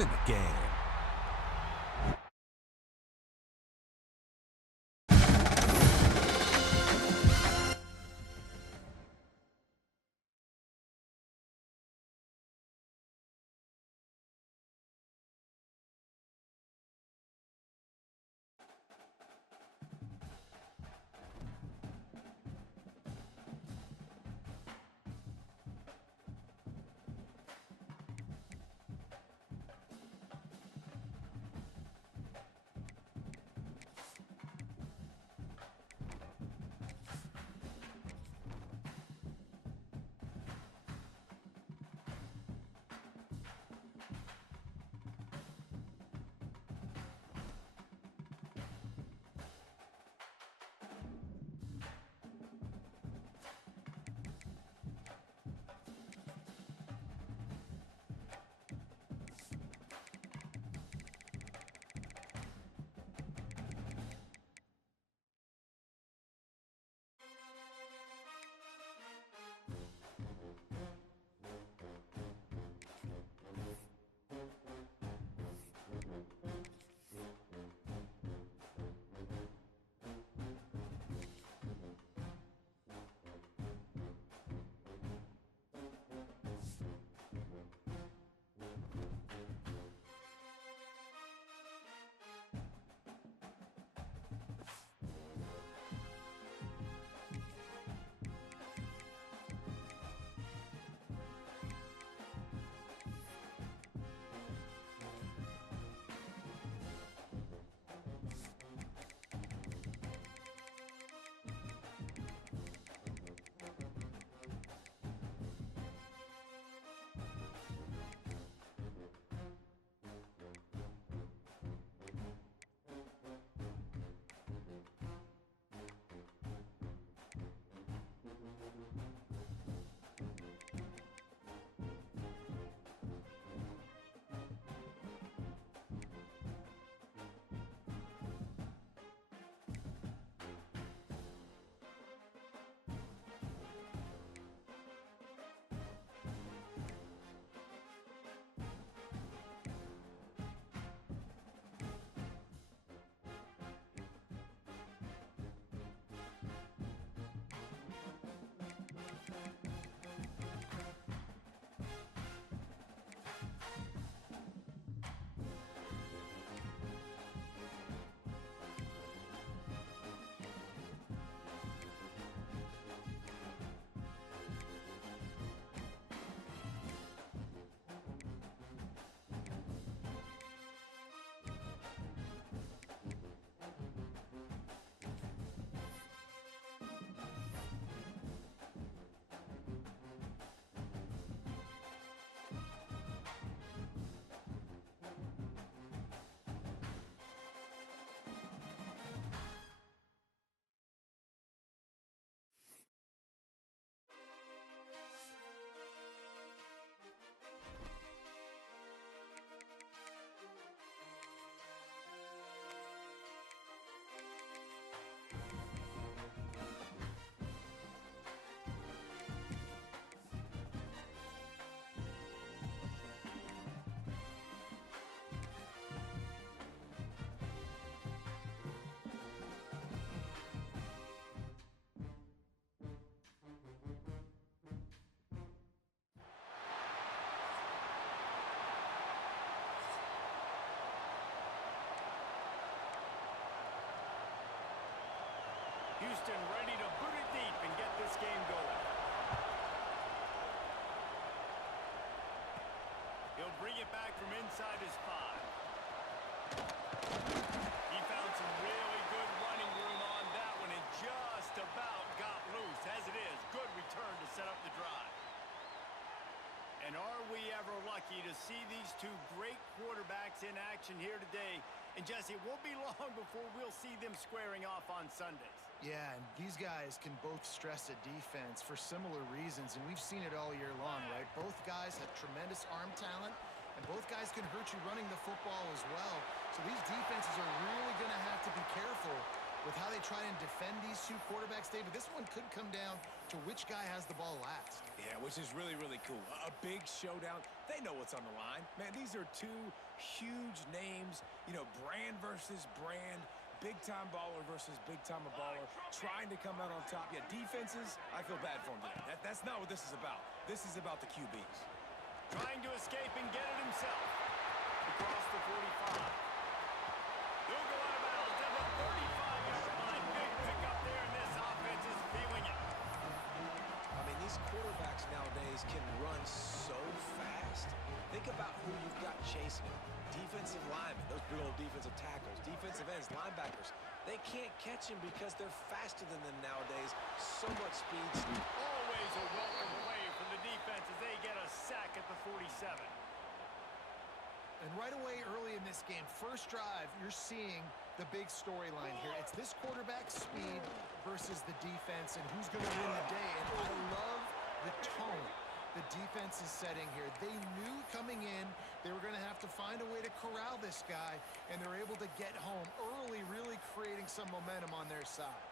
in the game. Houston ready to boot it deep and get this game going. He'll bring it back from inside his 5. He found some really good running room on that one and just about got loose. As it is, good return to set up the drive. And are we ever lucky to see these two great quarterbacks in action here today? And Jesse, it won't be long before we'll see them squaring off on Sundays. Yeah, and these guys can both stress a defense for similar reasons, and we've seen it all year long, right? Both guys have tremendous arm talent, and both guys can hurt you running the football as well. So these defenses are really going to have to be careful with how they try and defend these two quarterbacks, David, this one could come down to which guy has the ball last. Yeah, which is really, really cool. A big showdown. They know what's on the line. Man, these are two huge names. You know, brand versus brand. Big-time baller versus big-time baller. Trying to come out on top. Yeah, defenses, I feel bad for them today. That's not what this is about. This is about the QBs. Trying to escape and get it himself. Across the 45. He'll go out of bounds at the 35-yard line. Big pickup there, and this offense is feeling it. I mean, these quarterbacks nowadays can run so fast. Think about who you've got chasing them. Defensive linemen, those big old defensive tackles, defensive ends, linebackers. They can't catch him because they're faster than them nowadays. So much speed. Always a welcome play for the defense as they get a sack at the 47. And right away early in this game, first drive, you're seeing the big storyline here. It's this quarterback speed versus the defense and who's going to win the day. And I love the tone the defense is setting here. They knew coming in they were going to have to find a way to corral this guy, and they're able to get home early, really creating some momentum on their side.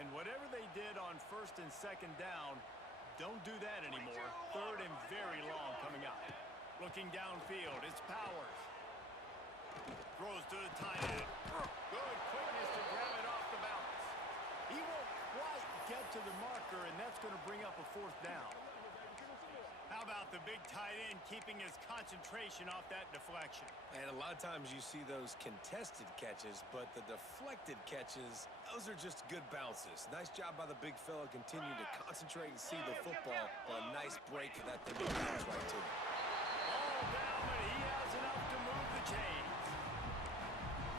And whatever they did on first and second down, don't do that anymore. Third and very long coming up. Looking downfield, it's Powers. Throws to the tight end. Good quickness to grab it off the balance. He won't quite get to the marker, and that's going to bring up a fourth down. How about the big tight end keeping his concentration off that deflection? And a lot of times you see those contested catches, but the deflected catches, those are just good bounces. Nice job by the big fella, continuing to concentrate and see the football, but a nice break for that thing to bounce right to him. All down, but he has enough to move the chains.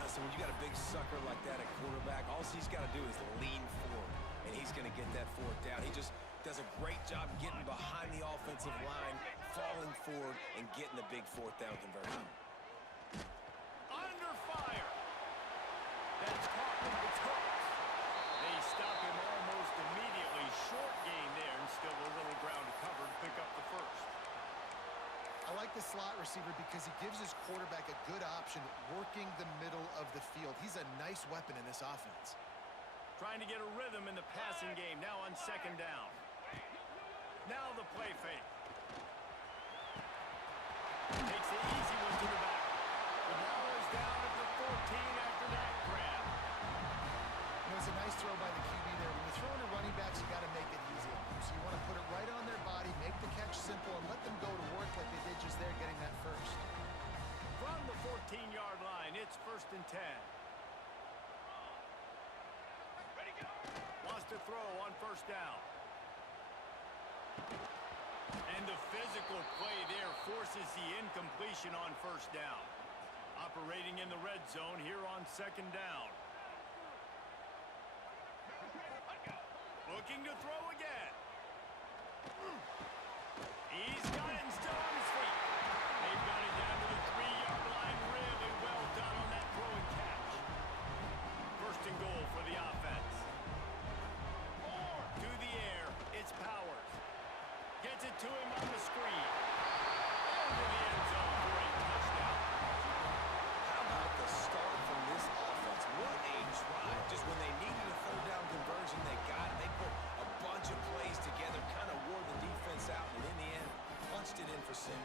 Listen, when you got a big sucker like that at quarterback, all he's got to do is lean forward, and he's going to get that fourth down. He just does a great job getting behind the offensive line, falling forward, and getting the big fourth down conversion. Under fire. That's caught. It's hooked. They stop him almost immediately. Short gain there, and still a little ground covered. Pick up the first. I like the slot receiver because he gives his quarterback a good option working the middle of the field. He's a nice weapon in this offense. Trying to get a rhythm in the passing game now on second down. Now the play fake. Takes the easy one to the back. The ball is down at the 14 after that grab. It was a nice throw by the QB there. When you're throwing to running backs, you got to make it easy on them. So you want to put it right on their body, make the catch simple, and let them go to work like they did just there getting that first. From the 14-yard line, it's first and 10. Wants to throw on first down. And the physical play there forces the incompletion on first down. Operating in the red zone here on second down. Looking to throw again. He's got it and still on his feet. They've got it down to the 3-yard line. Really well done on that throw and catch. First and goal for the offense. To the air, it's Powers. Gets it to him on the screen. Into the end zone for a touchdown. How about the start from this offense? What a drive. Just when they needed a third down conversion, they got it. They put a bunch of plays together, kind of wore the defense out, and in the end, punched it in for six.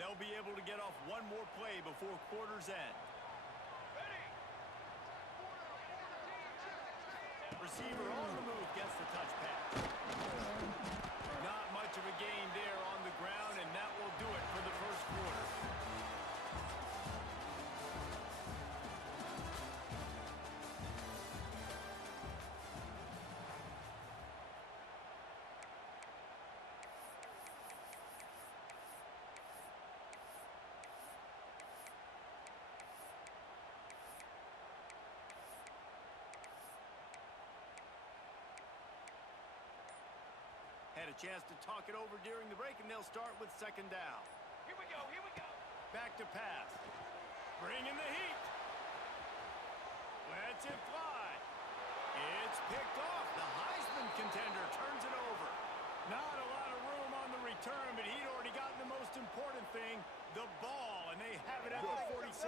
They'll be able to get off one more play before quarter's end. Receiver on the move gets the touch pass. Not much of a gain there on the ground, and that will do it for the first quarter. Had a chance to talk it over during the break, and they'll start with second down. Here we go, here we go. Back to pass. Bringing the heat. Lets it fly. It's picked off. The Heisman contender turns it over. Not a lot of room on the return, but he'd already gotten the most important thing, the ball, and they have it at the 46.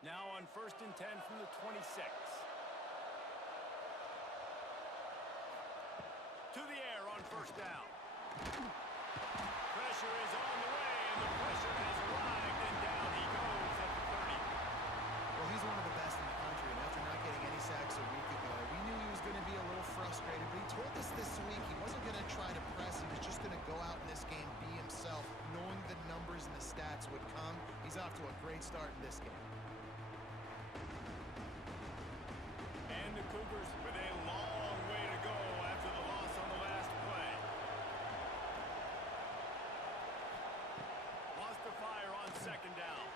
Now on 1st and 10 from the 26. To the air on 1st down. Pressure is on the way, and the pressure has arrived, and down he goes at the 30. Well, he's one of the best in the country, and after not getting any sacks a week ago, we knew he was going to be a little frustrated, but he told us this week he wasn't going to try to press. He was just going to go out in this game, be himself, knowing the numbers and the stats would come. He's off to a great start in this game. And the Cougars with a long way to go after the loss on the last play. Lost the fire on 2nd down.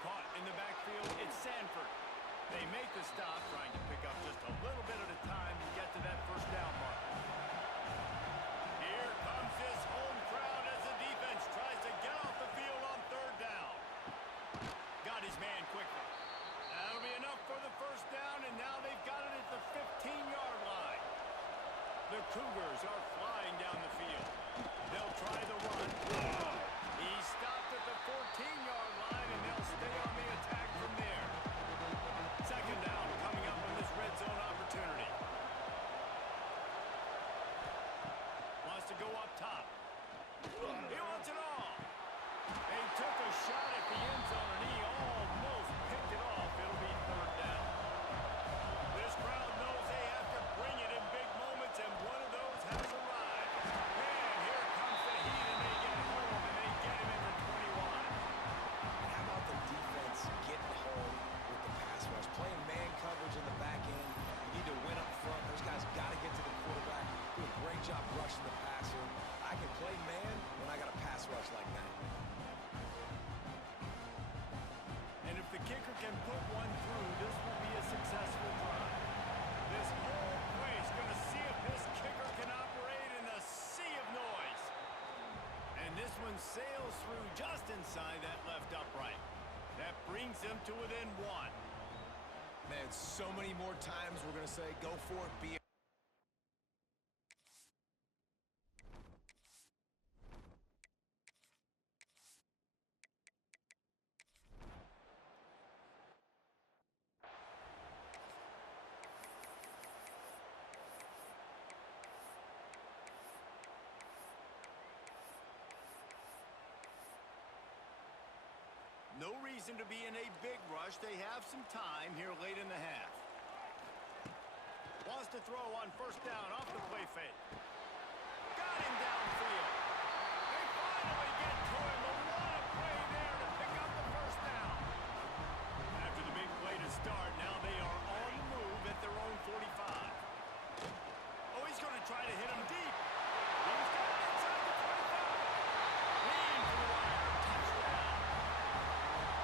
Caught in the backfield, it's Sanford. They make the stop, trying to pick up just a little bit at a time and get to that 1st down mark. Here comes this home crowd as the defense tries to get off the field on 3rd down. Got his man quickly. That'll be enough for the 1st down, and now they've got it at the 15-yard line. The Cougars are flying down the field. They'll try the run. He stopped at the 14-yard line, and they'll stay on the attack from there. 2nd down coming up on this red zone opportunity. Wants to go up top. He wants it all. They took a shot at the end zone, and he almost picked it off. It'll be 3rd down. This crowd knows they have to bring it in big moments, and one of those has arrived. And here comes the heat, and they get home, and they get him in the 21. How about the defense getting home with the pass rush? Playing man coverage in the back end. You need to win up front. Those guys got to get to the quarterback. Do a great job rushing the passer. I can play man when I got a pass rush like that. And if the kicker can put one through, this will be a successful drive. This whole place going to see if this kicker can operate in a sea of noise. And this one sails through just inside that left upright. That brings them to within 1. Man, so many more times we're going to say, go for it, be it. No reason to be in a big rush. They have some time here late in the half. Wants to throw on 1st down off the play fake. Got him downfield. They finally get to him. But what a play there to pick up the 1st down. After the big play to start, now they are on the move at their own 45. Oh, he's going to try to hit him deep. He's got it inside the 25. Lean to the wire. Touchdown.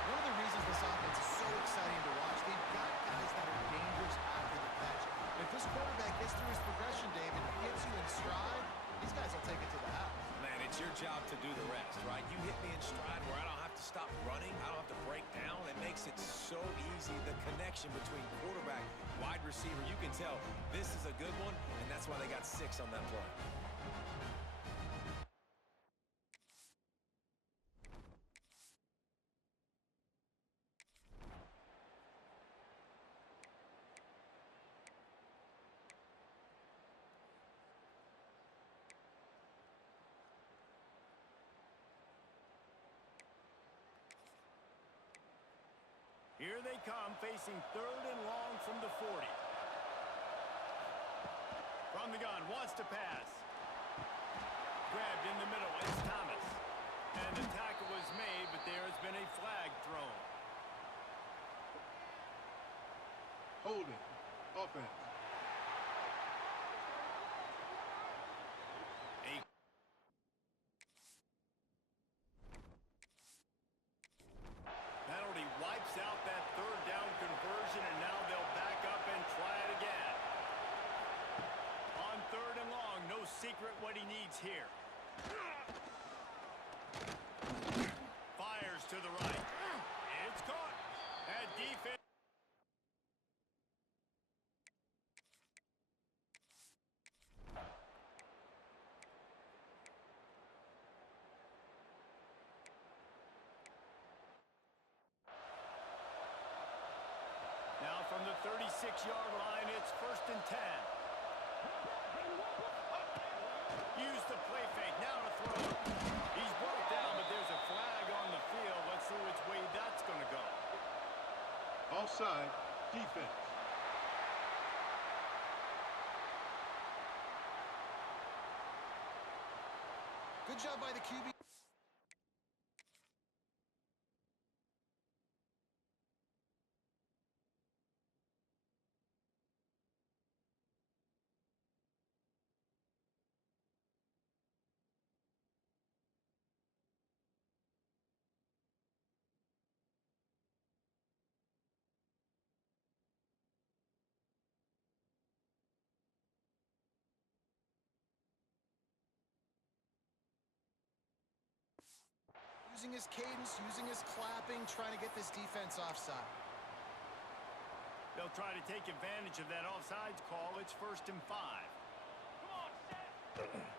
One of the reasons this offense is so exciting to watch, they've got guys that are dangerous after the catch. If this quarterback gets through his progression, David, hits you in stride, these guys will take it to the house. Man, it's your job to do the rest, right? You hit me in stride where I don't have to stop running. I don't have to break down. It makes it so easy. The connection between quarterback, wide receiver, you can tell this is a good one, and that's why they got 6 on that play. Here they come, facing 3rd and long from the 40. From the gun, wants to pass. Grabbed in the middle, it's Thomas. And the tackle was made, but there has been a flag thrown. Holding. Offense. Penalty wipes out that 3rd down conversion, and now they'll back up and try it again. On 3rd and long, no secret what he needs here. Fires to the right. It's caught. That defense. From the 36-yard line, it's 1st and 10. Use the play fake. Now to throw. He's brought down, but there's a flag on the field. Let's see which way that's going to go. Offside, defense. Good job by the QB. Using his cadence, using his clapping, trying to get this defense offside. They'll try to take advantage of that offsides call. It's 1st and 5.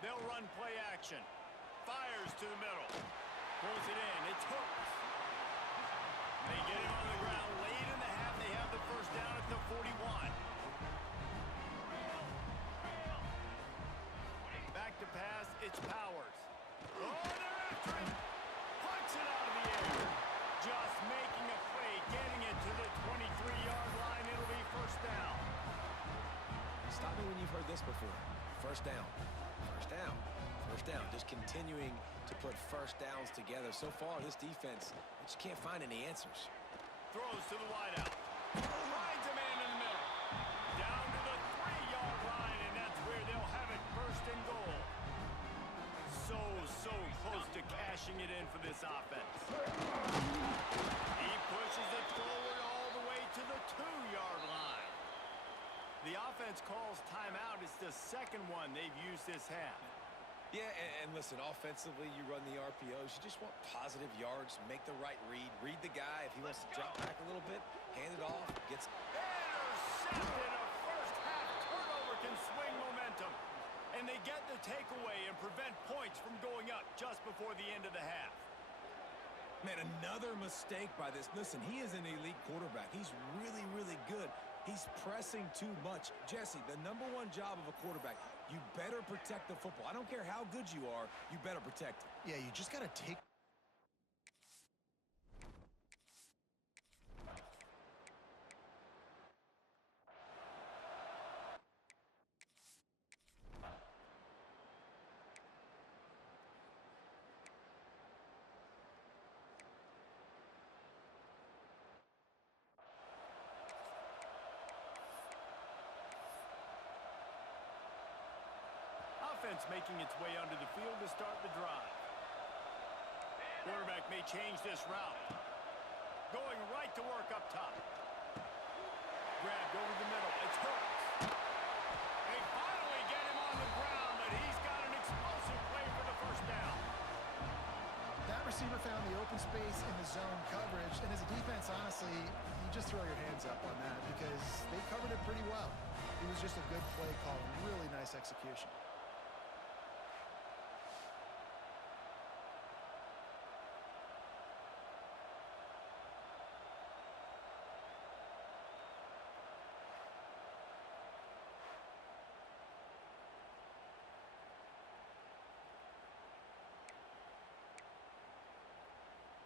They'll run play action. Fires to the middle. Pulls it in. It's hooked. They get him on the ground late in the half. They have the 1st down at the 41. Back to pass. It's Powers. Oh, they're after him. Punts it out of the air. Just making a play, getting it to the 23-yard line. It'll be 1st down. Stop me when you've heard this before. 1st down. 1st down. 1st down. Just continuing to put 1st downs together. So far, this defense, they just can't find any answers. Throws to the wideout. Finds a man in the middle. Down to the 3-yard line, and that's where they'll have it 1st and goal. So close to cashing it in for this offense. He pushes it forward all the way to the 2-yard line. The offense calls timeout. It's the 2nd one they've used this half. Yeah, and listen, offensively, you run the RPOs. You just want positive yards, make the right read. Read the guy. If he wants to drop back a little bit, hand it off. Intercepted. A first-half turnover can swing momentum. And they get the takeaway and prevent points from going up just before the end of the half. Man, another mistake by this. Listen, he is an elite quarterback. He's really, really good. He's pressing too much. Jesse, the #1 job of a quarterback, you better protect the football. I don't care how good you are, you better protect it. Yeah, you just got to take. Offense making its way onto the field to start the drive. Quarterback may change this route. Going right to work up top. Grabbed over the middle. It's Hurts. They finally get him on the ground, but he's got an explosive play for the 1st down. That receiver found the open space in the zone coverage, and as a defense, honestly, you just throw your hands up on that because they covered it pretty well. It was just a good play call, really nice execution.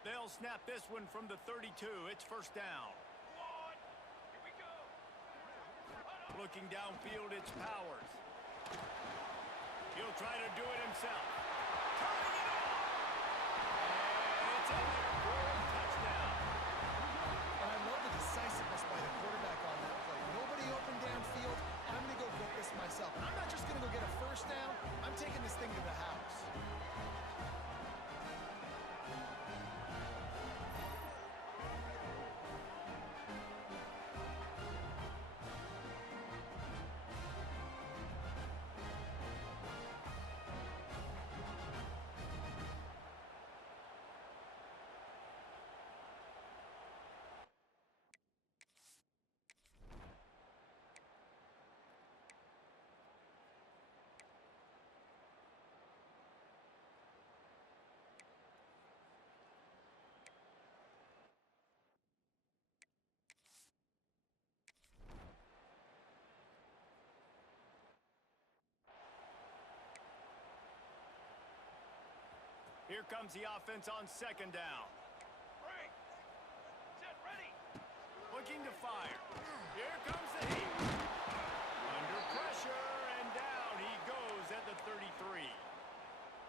They'll snap this one from the 32. It's 1st down. Looking downfield, it's Powers. He'll try to do it himself. Turning it off. And it's in there for a touchdown. And I love the decisiveness by the quarterback on that play. Nobody open downfield. I'm going to go get this myself. I'm not just going to go get a 1st down. I'm taking this thing to the house. Here comes the offense on second down. Break. Set, ready. Looking to fire. Here comes the heat. Under pressure, and down he goes at the 33.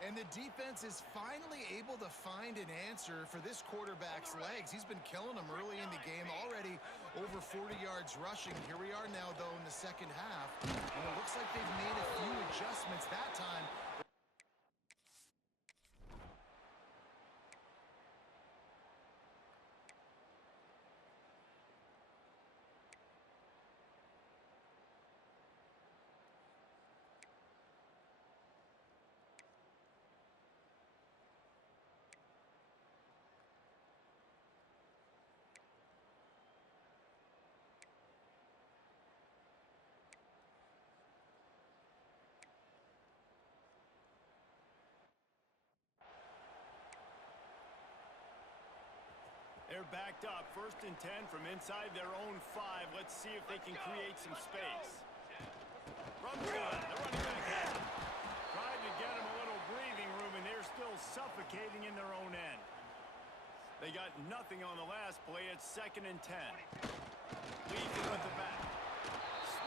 And the defense is finally able to find an answer for this quarterback's legs. He's been killing them early in the game, already over 40 yards rushing. Here we are now, though, in the second half. And it looks like they've made a few adjustments that time. They're backed up, 1st and 10 from inside their own 5. Let's see if they can create some space. From the gun, the running back has it. Tried to get him a little breathing room, and they're still suffocating in their own end. They got nothing on the last play. It's 2nd and 10. Leads it with the back.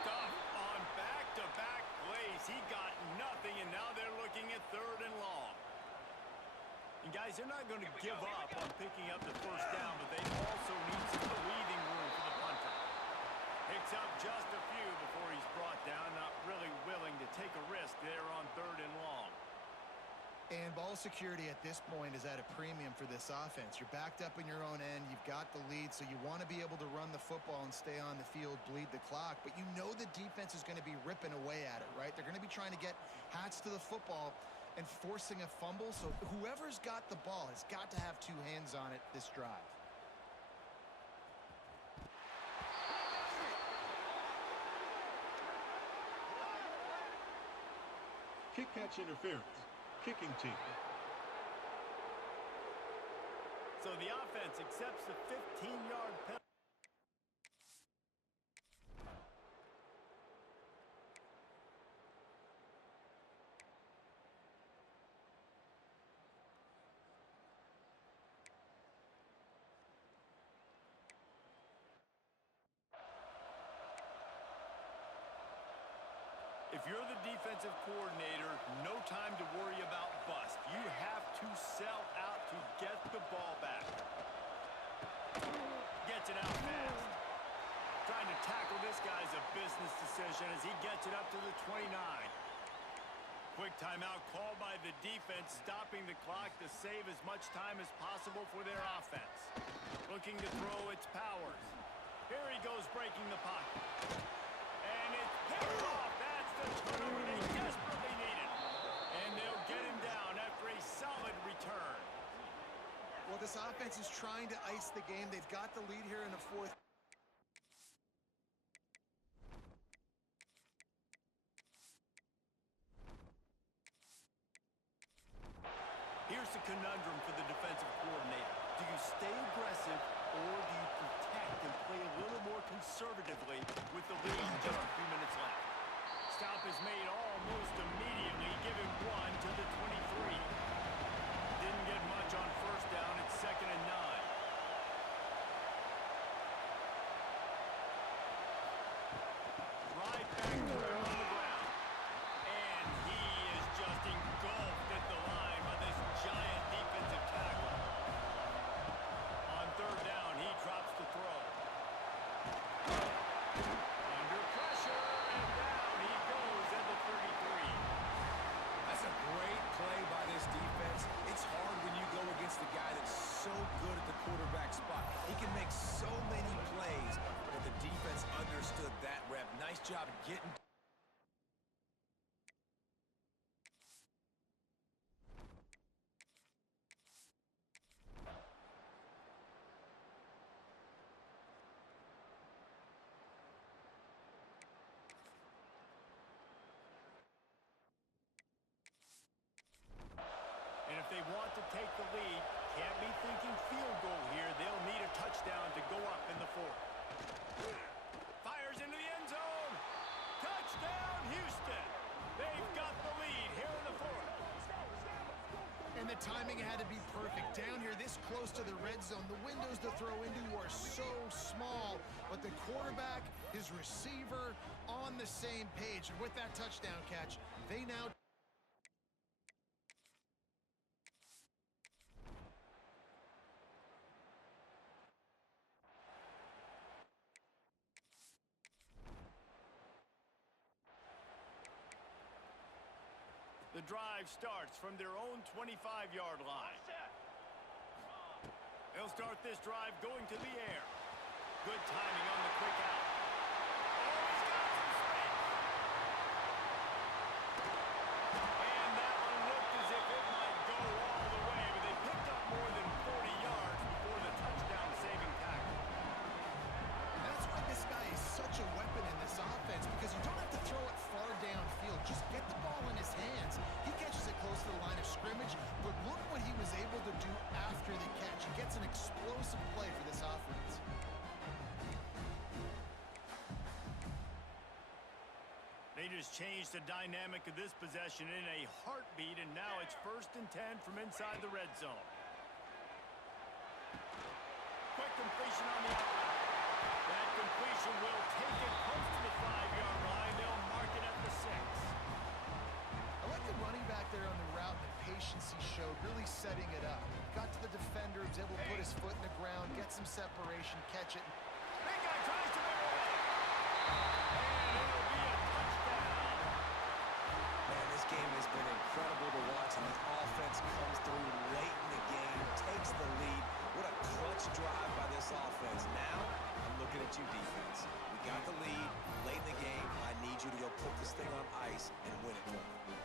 Stuff on back-to-back plays. He got nothing, and now they're looking at 3rd and long. And guys, they're not going to give up on picking up the 1st down, but they also need some breathing room for the punter. Picks up just a few before he's brought down, not really willing to take a risk there on 3rd and long. And ball security at this point is at a premium for this offense. You're backed up in your own end. You've got the lead, so you want to be able to run the football and stay on the field, bleed the clock. But you know the defense is going to be ripping away at it, right? They're going to be trying to get hats to the football and forcing a fumble. So whoever's got the ball has got to have 2 hands on it this drive. Kick catch interference. Kicking team. So the offense accepts the 15-yard penalty. If you're the defensive coordinator, no time to worry about bust. You have to sell out to get the ball back. Gets it out fast. Trying to tackle this guy's a business decision as he gets it up to the 29. Quick timeout called by the defense, stopping the clock to save as much time as possible for their offense. Looking to throw its powers. Here he goes breaking the pocket. And it's picked off. The turnover they desperately needed. And they'll get him down after a solid return. Well, this offense is trying to ice the game. They've got the lead here in the 4th. Here's the conundrum for the defensive coordinator. Do you stay aggressive or do you protect and play a little more conservatively with the lead just a few minutes left? Stop is made almost immediately, giving 1 to the 23. Didn't get much on 1st down. It's 2nd and 9. Right back to him on the ground. And he is just engulfed at the line by this giant defensive tackle. On 3rd down, he drops the throw. Under pressure, and down he goes at the 33. That's a great play by this defense. It's hard when you go against a guy that's so good at the quarterback spot. He can make so many plays, but the defense understood that rep. Nice job getting. And if they want to take the lead, can't be thinking field goal here. They'll need a touchdown to go up in the 4th. Fires into the end zone. Touchdown, Houston. They've got the lead here in the 4th. And And the timing had to be perfect. Down here, this close to the red zone, the windows to throw into are so small, but the quarterback, his receiver, on the same page. And with that touchdown catch, they now... The drive starts from their own 25-yard line. Set. They'll start this drive going to the air. Good timing on the quick out. Oh, he's got some space. And that one looked as if it might go all the way, but they picked up more than 40 yards before the touchdown-saving tackle. That's why this guy is such a weapon in this offense, because you don't have to throw it far downfield. Just get the ball in his hands. He catches it close to the line of scrimmage, but look what he was able to do after the catch. He gets an explosive play for this offense. They just changed the dynamic of this possession in a heartbeat, and now it's 1st and 10 from inside the red zone. Quick completion on the outside. That completion will take it close to the 5-yard line. They'll mark it at the 6. I like the running back there on the route, the patience he showed, really setting it up. Got to the defender, was able to put his foot in the ground, get some separation, catch it. Big guy tries to make a play. And it'll be a touchdown. Man, this game has been incredible to watch, and this offense comes through late in the game, takes the lead. What a clutch drive by this offense. Now, I'm looking at you, defense. We got the lead late in the game. I need you to go put this thing on ice and win it for me.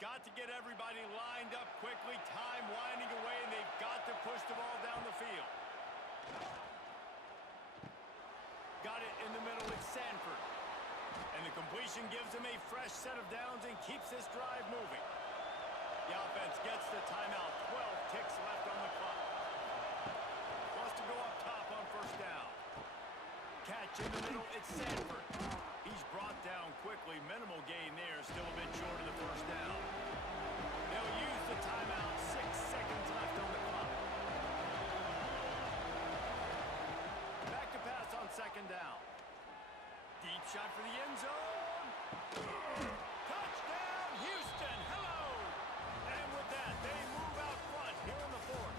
Got to get everybody lined up quickly. Time winding away, and they've got to push the ball down the field. Got it in the middle. It's Sanford. And the completion gives him a fresh set of downs and keeps this drive moving. The offense gets the timeout. 12 ticks left on the clock. Wants to go up top on 1st down. Catch in the middle. It's Sanford. He's brought down quickly. Minimal gain there. Still a bit short of the 1st down. They'll use the timeout. 6 seconds left on the clock. Back to pass on 2nd down. Deep shot for the end zone. Touchdown, Houston. Hello. And with that, they move out front here in the 4th.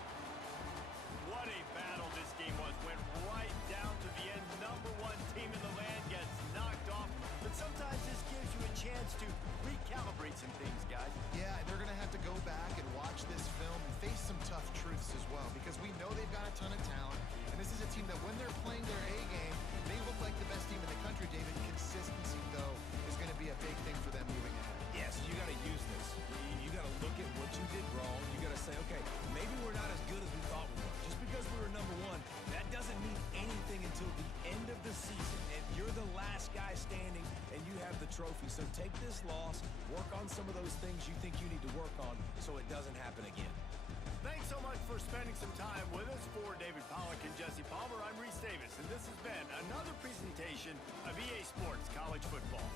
What a battle this game was. Went right down to the end. #1 team in the land gets knocked off. But sometimes this gives you a chance to recalibrate some things, guys. Yeah, they're going to have to go back and watch this film and face some tough truths as well, because we know they've got a ton of talent, and this is a team that when they're playing their A game, they look like the best team in the country, David. Consistency, though, is going to be a big thing for them moving ahead. Yeah, so you got to use this. You got to look at what you did wrong. You got to say, okay, maybe we're not as good as we thought we were. Just because we were #1, that doesn't mean anything until the end of the season. And you're the last guy standing, and you have the trophy. So take this loss, work on some of those things you think you need to work on so it doesn't happen again. Thanks so much for spending some time with us. For David Pollack and Jesse Palmer, I'm Reese Davis, and this has been another presentation of EA Sports College Football.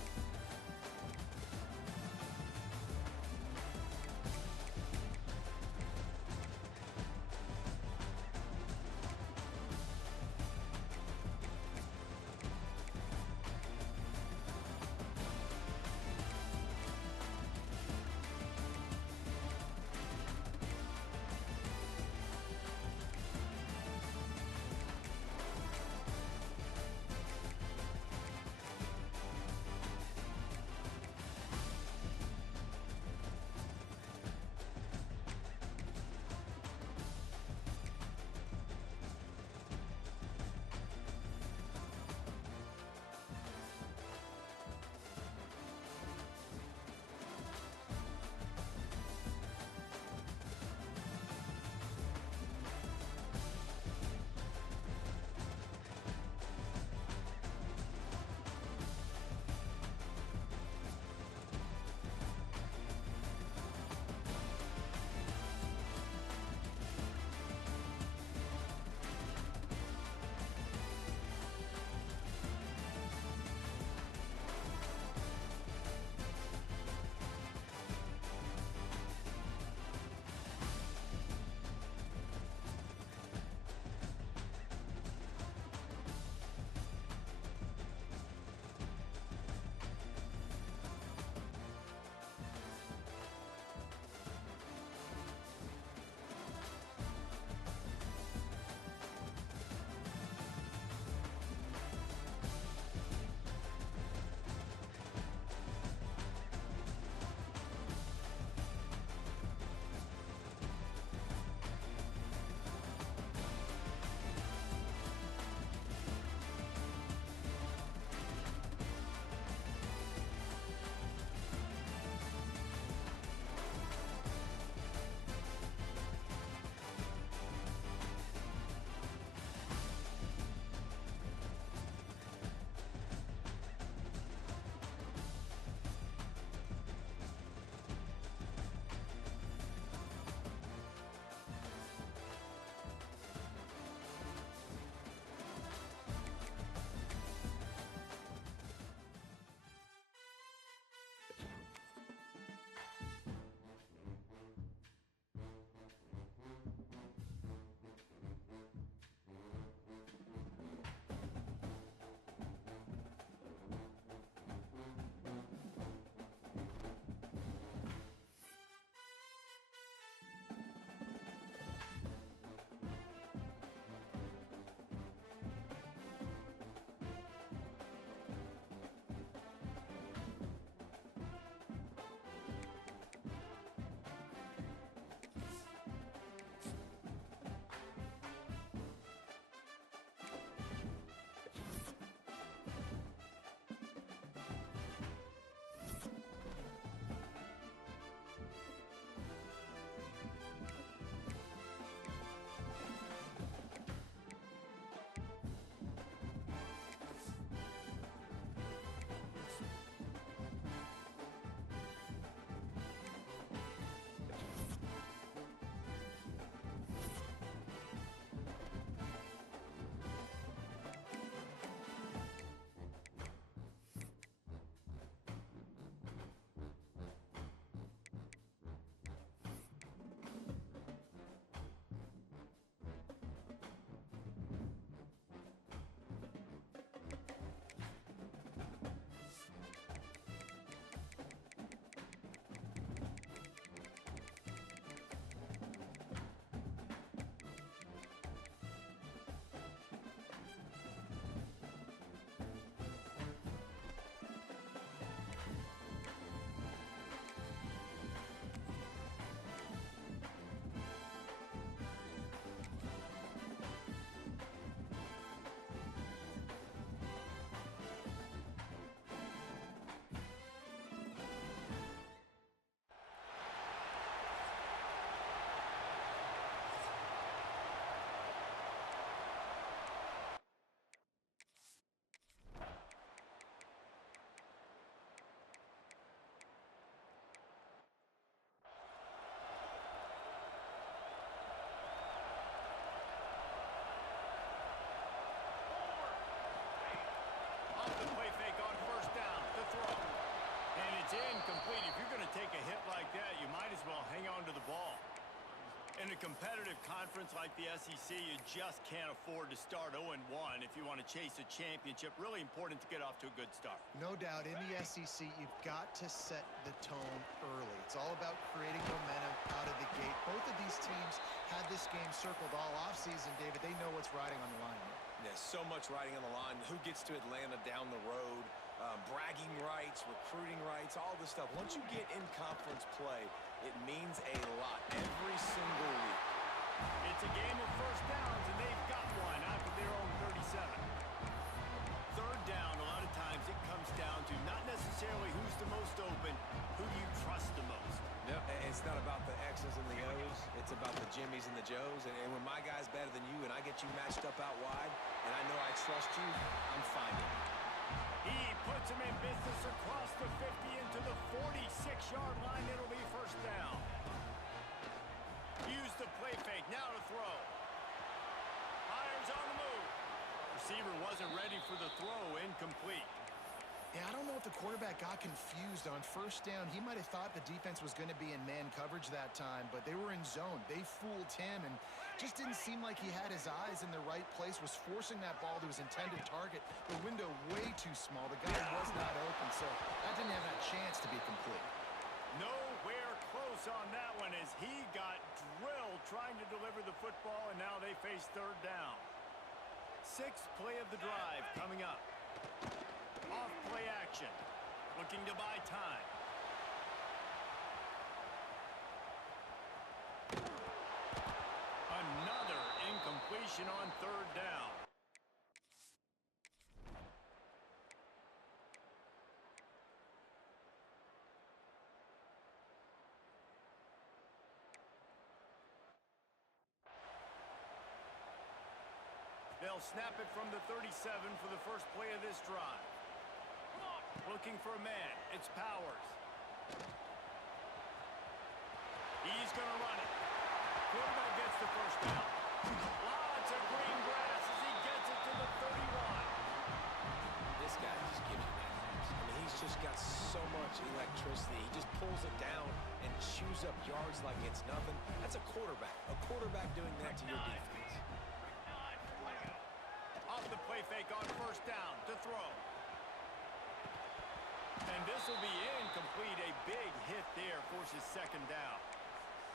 a competitive conference like the SEC, you just can't afford to start 0-1 if you want to chase a championship. Really important to get off to a good start. No doubt, in the SEC, you've got to set the tone early. It's all about creating momentum out of the gate. Both of these teams had this game circled all offseason, David. They know what's riding on the line here. There's so much riding on the line. Who gets to Atlanta down the road? Bragging rights, recruiting rights, all this stuff. Once you get in conference play, it means a lot every single week. It's a game of first downs, and they've got one after their own 37. Third down, a lot of times it comes down to not necessarily who's the most open, who do you trust the most. Yep. It's not about the X's and the O's. It's about the Jimmys and the Joes. And when my guy's better than you and I get you matched up out wide and I know I trust you, I'm finding it. He puts him in business across the 50 into the 46-yard line. It'll be first down. Use the play fake. Now to throw. Fires on the move. Receiver wasn't ready for the throw. Incomplete. Yeah, I don't know if the quarterback got confused on first down. He might have thought the defense was going to be in man coverage that time, but they were in zone. They fooled him and just didn't seem like he had his eyes in the right place, was forcing that ball to his intended target. The window way too small. The guy was not open, so that didn't have that chance to be complete. Nowhere close on that one as he got drilled trying to deliver the football, and now they face third down. Sixth play of the drive coming up. Off play action. Looking to buy time. Another incompletion on third down. They'll snap it from the 37 for the first play of this drive. Looking for a man. It's Powers. He's going to run it. Quarterback gets the first down. Lots of green grass as he gets it to the 31. This guy just gives you nightmares. I mean, he's just got so much electricity. He just pulls it down and chews up yards like it's nothing. That's a quarterback. A quarterback doing that to your defense. Off the play fake on first down to throw. And this will be incomplete. A big hit there forces second down.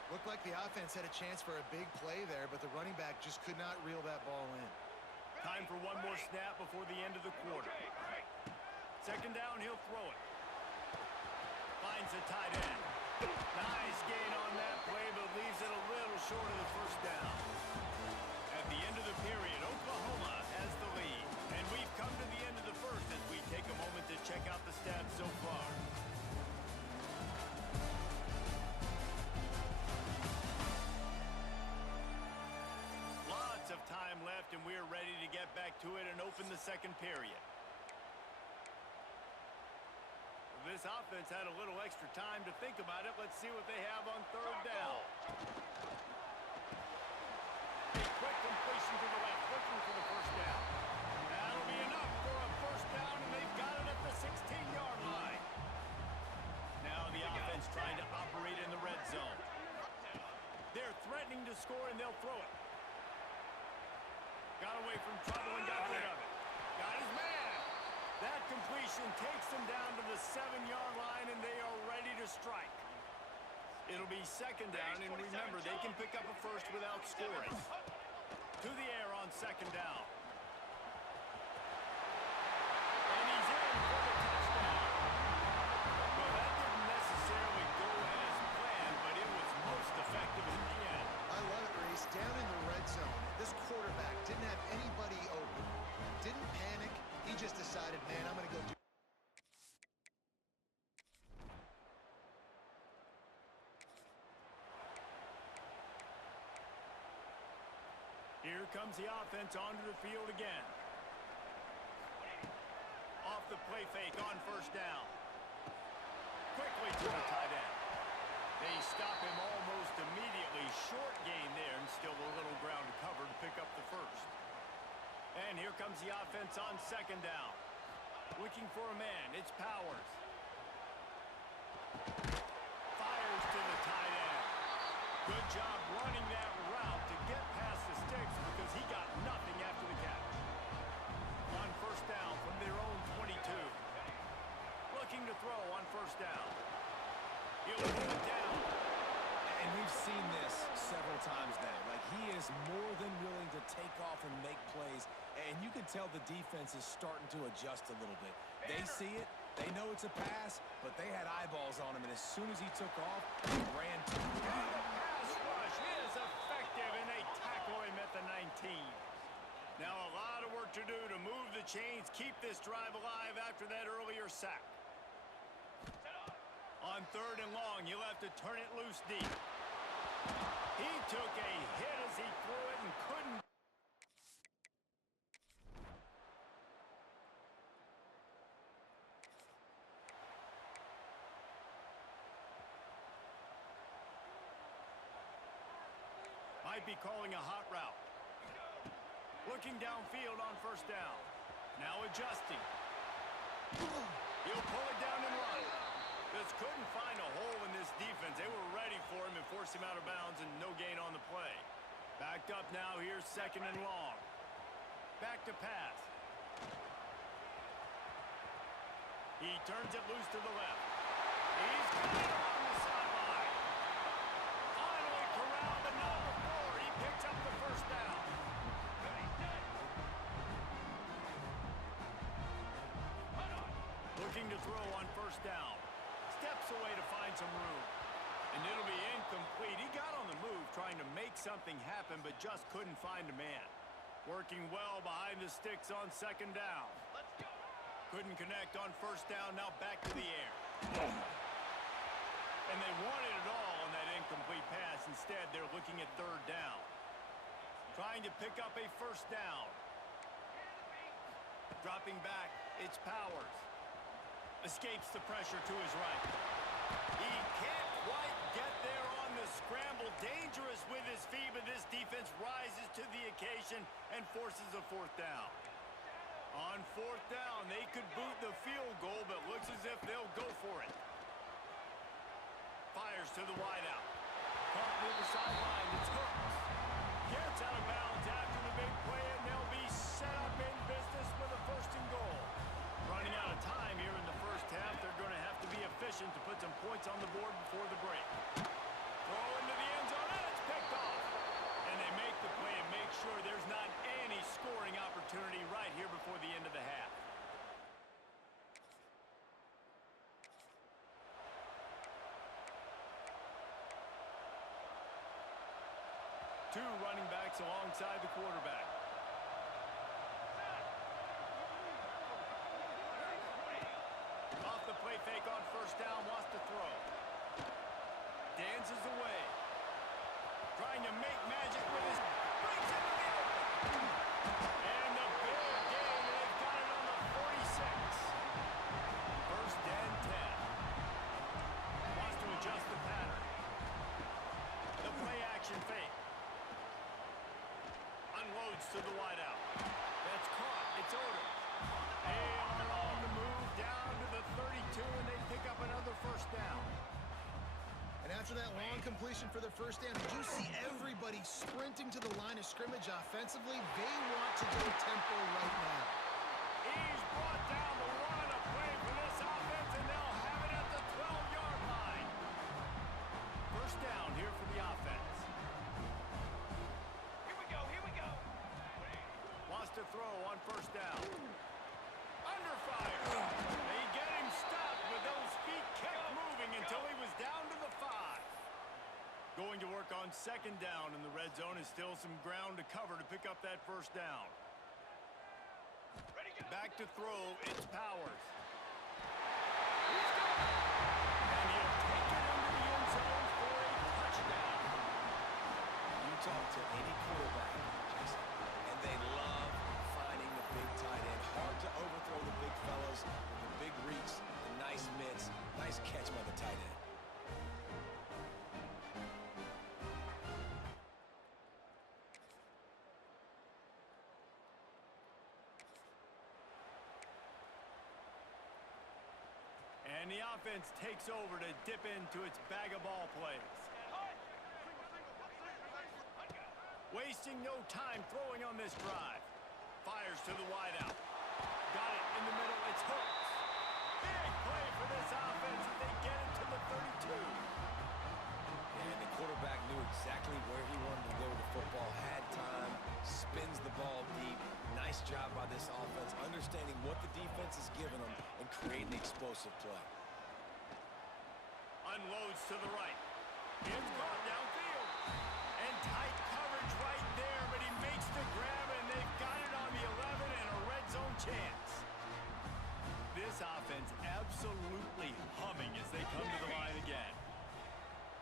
Looked like the offense had a chance for a big play there, but the running back just could not reel that ball in. Time for one more snap before the end of the quarter. Second down, he'll throw it. Finds a tight end. Nice gain on that play, but leaves it a little short of the first down. At the end of the period, Oklahoma has the lead. And we've come to the end of the first as we take a moment to check out the stats so far. Lots of time left, and we're ready to get back to it and open the second period. This offense had a little extra time to think about it. Let's see what they have on third down. A quick completion to the left, looking for the first down. That'll be enough for a first down, and they've got it at the 16-yard line. Now the offense trying to operate in the red zone. They're threatening to score, and they'll throw it. Got away from trouble and got rid of it. Got his man. That completion takes them down to the 7-yard line, and they are ready to strike. It'll be second down, and remember, they can pick up a first without scoring. To the air on second down. And he's in for the touchdown. Well, that didn't necessarily go as planned, but it was most effective in the end. I love it, Reese. Down in the red zone, this quarterback didn't have anybody open. Didn't panic. He just decided, man, I'm going to go do. Here comes the offense onto the field again. Off the play fake on first down. Quickly to the tight end. They stop him almost immediately. Short gain there, and still a little ground to cover to pick up the first. And here comes the offense on second down. Looking for a man. It's Powers. Fires to the tight end. Good job running that route to get past the sticks because he got nothing after the catch. On first down from their own 22. Looking to throw on first down. He'll pull it down. And we've seen this several times now. Like, he is more than willing to take off and make plays. And you can tell the defense is starting to adjust a little bit. They see it. They know it's a pass, but they had eyeballs on him. And as soon as he took off, he ran to him. And the pass rush is effective, and they tackle him at the 19. Now a lot of work to do to move the chains, keep this drive alive after that earlier sack. On third and long, you'll have to turn it loose deep. He took a hit as he threw it and couldn't. Might be calling a hot route. Looking downfield on first down. Now adjusting. He'll pull it down and run. Just couldn't find a hole in this defense. They were ready for him and forced him out of bounds, and no gain on the play. Backed up now. Here's second and long. Back to pass. He turns it loose to the left. He's got it on the sideline. Finally corralled the number 4. He picks up the first down. Looking to throw on first down. Steps away to find some room. And it'll be incomplete. He got on the move trying to make something happen, but just couldn't find a man. Working well behind the sticks on second down. Couldn't connect on first down. Now back to the air. And they wanted it all on that incomplete pass. Instead, they're looking at third down. Trying to pick up a first down. Dropping back, it's Powers. Escapes the pressure to his right. He can't quite get there on the scramble. Dangerous with his feet, but this defense rises to the occasion and forces a fourth down. On fourth down, they could boot the field goal, but looks as if they'll go for it. Fires to the wideout. Caught near the sideline. It's Hooks. Gets out of bounds after the big play, and they'll be set up in business with a first and goal. Running out of time here in the first half. They're going to have to be efficient to put some points on the board before the break. Throw into the end zone, and it's picked off. And they make the play and make sure there's not any scoring opportunity right here before the end of the half. Two running backs alongside the quarterback. Off the play fake on first down, wants to throw. Dances away. Trying to make magic with his... Brings it to the open. And the big gain, and they've got it on the 46. First and 10. Wants to adjust the pattern. The play action fake. Unloads to the wideout. That's caught. It's Odom. They are on the move down to the 32, and they pick up another first down. And after that long completion for the first down, did you see everybody sprinting to the line of scrimmage offensively? They want to go tempo right now. He's brought down the run of play for this offense, and they'll have it at the 12-yard line. First down here for the offense. Here we go, here we go. Wants to throw on first down. Under fire. They get him stopped, but those feet kept moving until he was down to the 5. Going to work on second down in the red zone is still some ground to cover to pick up that first down. Back to throw, it's Powers. And he'll take it into the end zone for a touchdown. You talk to any quarterback, Jason, and they love finding the big tight end. Hard to overthrow the big fellas with the big reach, the nice mitts, nice catch by the tight end. And the offense takes over to dip into its bag of ball plays. Wasting no time throwing on this drive. Fires to the wideout. Got it in the middle. It's Hooks. Big play for this offense as they get it to the 32. And the quarterback knew exactly where he wanted to go with the football, had time, spins the ball deep. Nice job by this offense, understanding what the defense is giving them and creating the explosive play. Unloads to the right. It's gone downfield. And tight coverage right there, but he makes the grab, and they've got it on the 11 and a red zone chance. This offense absolutely humming as they come to the line again.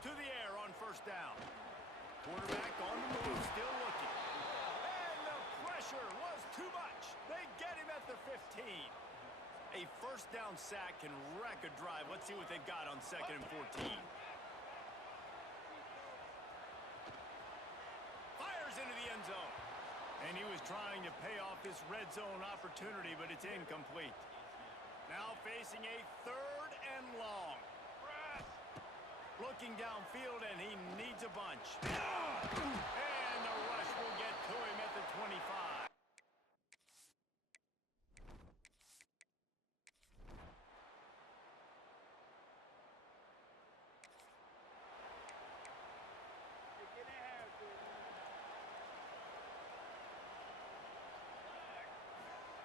To the air on first down. Quarterback on the move, still looking. And the pressure was too much. They get him at the 15. A first down sack can wreck a drive. Let's see what they've got on 2nd and 14. Fires into the end zone. And he was trying to pay off this red zone opportunity, but it's incomplete. Now facing a 3rd and long. Looking downfield, and he needs a bunch. And the rush will get to him at the 25.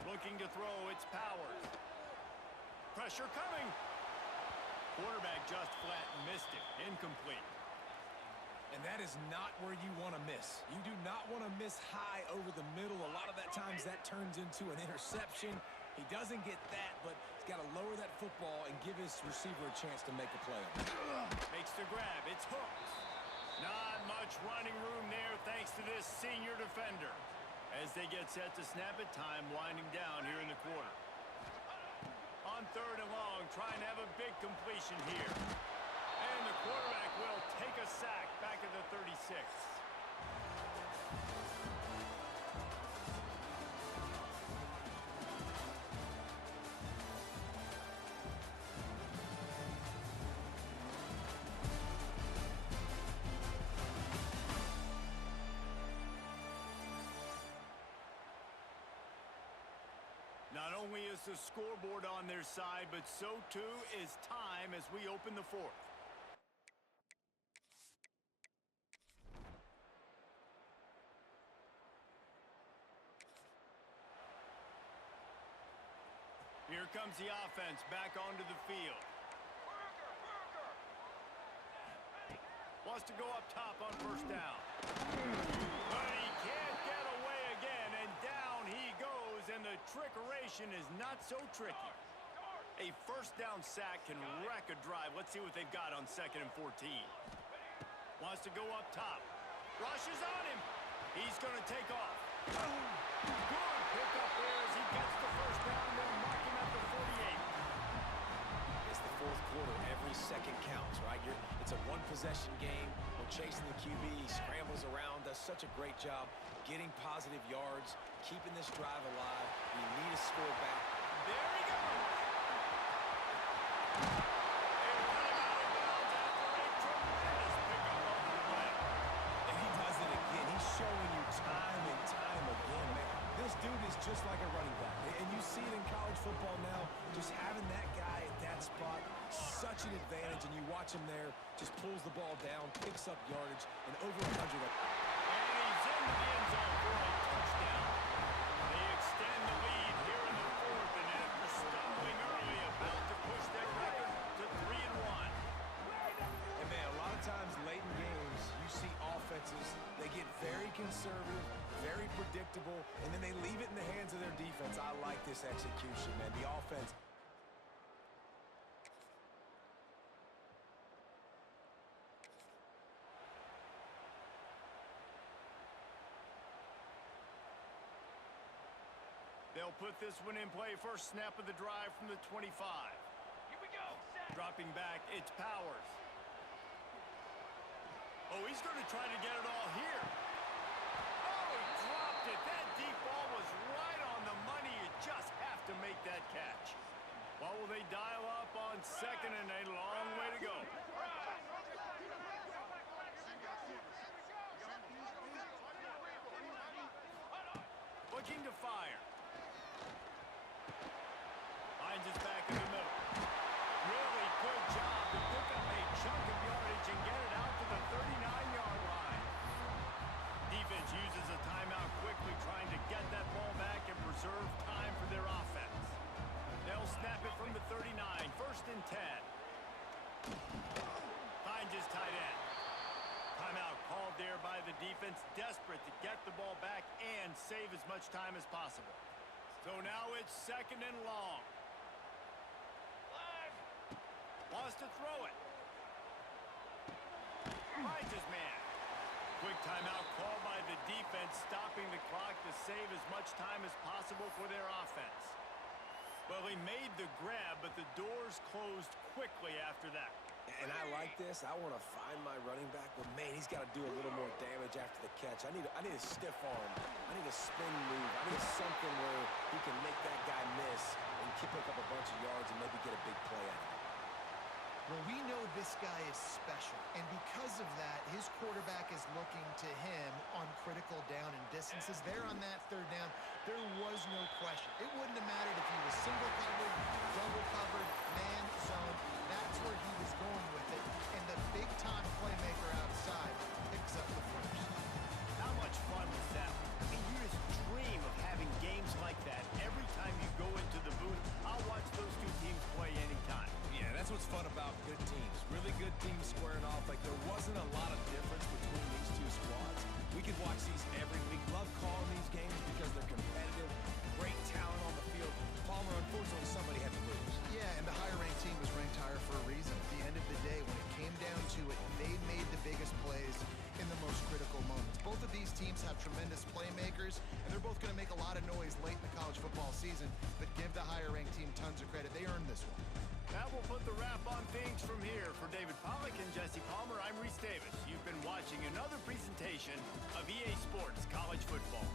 Looking to throw, it's Powers. Pressure coming. Quarterback just flat missed it. Incomplete. And that is not where you want to miss. You do not want to miss high over the middle. A lot of that times that turns into an interception. He doesn't get that, but he's got to lower that football and give his receiver a chance to make a play. Makes the grab. It's Hooks. Not much running room there thanks to this senior defender. As they get set to snap it, time winding down here in the quarter. On 3rd and long, trying to have a big completion here. And the quarterback will take a sack back at the 36. Not only is the scoreboard on their side, but so too is time as we open the 4th. Here comes the offense back onto the field. Wants to go up top on first down. But he can't get away again, and down he goes, and the trickeration is not so tricky. A first down sack can wreck a drive. Let's see what they've got on 2nd and 14. Wants to go up top. Rushes on him. He's going to take off. Good pick up there as he gets the first down, then mark him at the 48. It's the 4th quarter. Every second counts, right? It's a one-possession game. We're chasing the QB. He scrambles around, does such a great job getting positive yards, keeping this drive alive. You need a score back. There he goes. They run him out of bounds after a tremendous pickup on the play. And he does it again. He's showing you time and time again, man. This dude is just like a running back. And you see it in college football now, just having that guy at that spot, such an advantage. And you watch him there, just pulls the ball down, picks up yardage, and over 100. And he's into the end zone for a touchdown. They extend the lead here in the 4th, and after stumbling early, about to push their record to 3-1. And man, a lot of times late in games, you see offenses, they get very conservative, very predictable, and then they leave it in the hands of their defense. I like this execution, man. The offense. They'll put this one in play. First snap of the drive from the 25. Here we go. Set. Dropping back, it's Powers. Oh, he's going to try to get it all here. Oh, he dropped it. That deep ball was right on the money. You just have to make that catch. What will they dial up on 2nd and a long way to go? fire. Finds his back in the middle. Really good job to pick up a chunk of yardage and get it out to the 39-yard line. Defense uses a timeout quickly, trying to get that ball back and preserve time for their offense. They'll snap it from the 39, 1st and 10. Finds his tight end. Timeout called there by the defense, desperate to get the ball back and save as much time as possible. So now it's 2nd and long. Wants to throw it. Finds his man. Quick timeout called by the defense, stopping the clock to save as much time as possible for their offense. Well, he made the grab, but the doors closed quickly after that. And I like this. I want to find my running back, but man, he's got to do a little more damage after the catch. I need a stiff arm. I need a spin move. I need something where he can make that guy miss and pick up a bunch of yards and maybe get a big play out of it. Well, we know this guy is special, and because of that, his quarterback is looking to him on critical down and distances. There on that 3rd down, there was no question. It wouldn't have mattered if he was single covered, double covered, man zone. That's where he was going with it, and the big-time playmaker outside picks up the first. How much fun was that? And you just dream of having games like that every time you go into the booth. I'll watch those two teams play anytime. Yeah, that's what's fun about good teams. Really good teams squaring off. Like, there wasn't a lot of difference between these two squads. We could watch these every week. Love calling these games because they're competitive. Great talent on the field. Palmer, unfortunately, somebody had to lose. Yeah, and the higher-ranked team was ranked higher for a reason. At the end of the day, when it came down to it, they made the biggest plays in the most critical moments. Both of these teams have tremendous playmakers, and they're both going to make a lot of noise late in the college football season, but give the higher-ranked team tons of credit. They earned this one. That will put the wrap on things from here. For David Pollack and Jesse Palmer, I'm Reese Davis. You've been watching another presentation of EA Sports College Football.